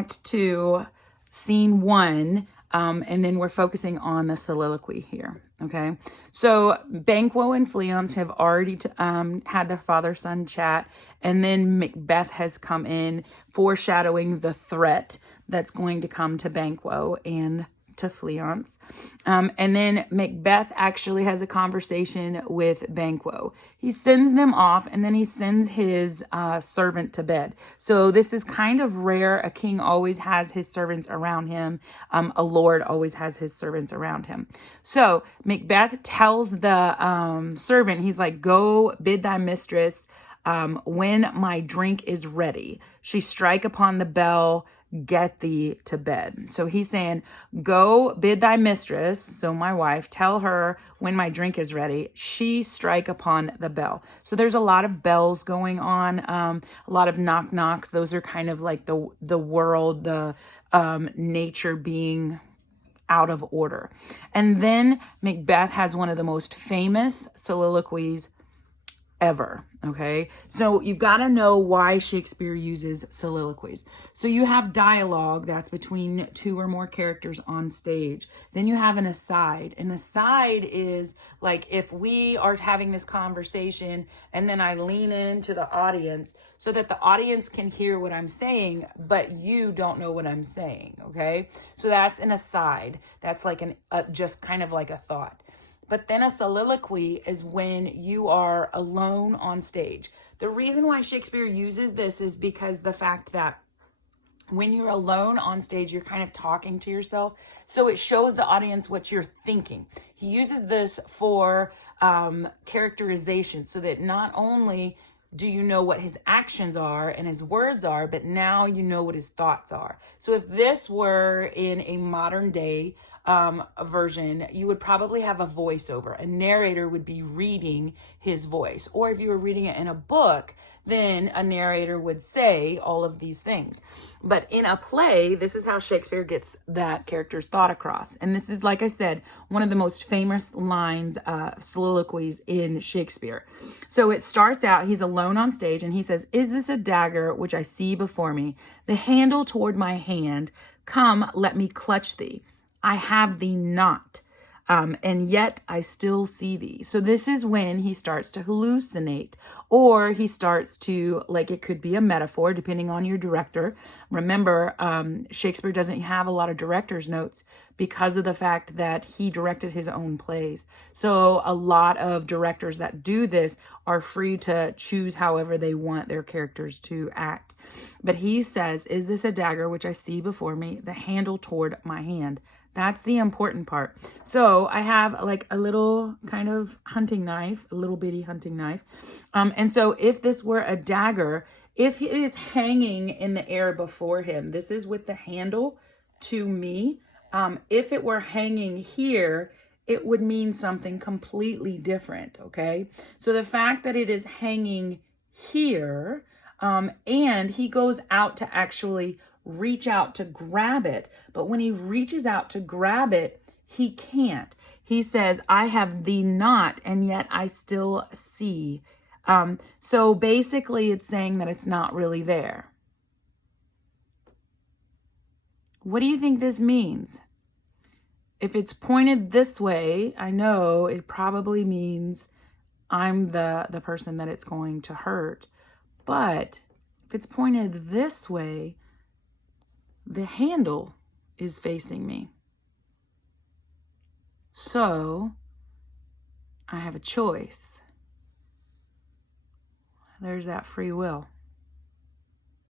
Act 2, Scene 1, and then we're focusing on the soliloquy here, okay? So Banquo and Fleance have already had their father-son chat, and then Macbeth has come in, foreshadowing the threat that's going to come to Banquo and to Fleance. And then Macbeth actually has a conversation with Banquo. He sends them off, and then he sends his servant to bed. So this is kind of rare. A king always has his servants around him. A lord always has his servants around him. So Macbeth tells the servant, he's like, go bid thy mistress, when my drink is ready, she strike upon the bell, get thee to bed. So he's saying, go bid thy mistress, so my wife, tell her when my drink is ready, she strike upon the bell. So there's a lot of bells going on, a lot of knock knocks. Those are kind of like the world, the nature being out of order. And then Macbeth has one of the most famous soliloquies ever. Okay. So you've got to know why Shakespeare uses soliloquies. So you have dialogue that's between two or more characters on stage. Then you have an aside. An aside is like if we are having this conversation and then I lean into the audience so that the audience can hear what I'm saying, but you don't know what I'm saying. Okay. So that's an aside. That's like just kind of like a thought. But then a soliloquy is when you are alone on stage. The reason why Shakespeare uses this is because the fact that when you're alone on stage, you're kind of talking to yourself. So it shows the audience what you're thinking. He uses this for characterization so that not only do you know what his actions are and his words are, but now you know what his thoughts are. So if this were in a modern day version, you would probably have a voiceover. A narrator would be reading his voice. Or if you were reading it in a book, then a narrator would say all of these things. But in a play, this is how Shakespeare gets that character's thought across. And this is, like I said, one of the most famous lines, soliloquies in Shakespeare. So it starts out, he's alone on stage and he says, "Is this a dagger which I see before me? The handle toward my hand. Come, let me clutch thee. I have thee not, and yet I still see thee." So this is when he starts to hallucinate, or he starts to, like, it could be a metaphor depending on your director. Remember, Shakespeare doesn't have a lot of director's notes because of the fact that he directed his own plays. So a lot of directors that do this are free to choose however they want their characters to act. But he says, "Is this a dagger which I see before me, the handle toward my hand?" That's the important part. So I have like a little kind of hunting knife, a little bitty hunting knife. And so if this were a dagger, if it is hanging in the air before him, this is with the handle to me. If it were hanging here, it would mean something completely different. Okay. So the fact that it is hanging here, and he goes out to actually reach out to grab it. But when he reaches out to grab it, he can't. He says, "I have thee not, and yet I still see." So basically it's saying that it's not really there. What do you think this means? If it's pointed this way, I know it probably means I'm the person that it's going to hurt. But if it's pointed this way, the handle is facing me. So I have a choice. There's that free will.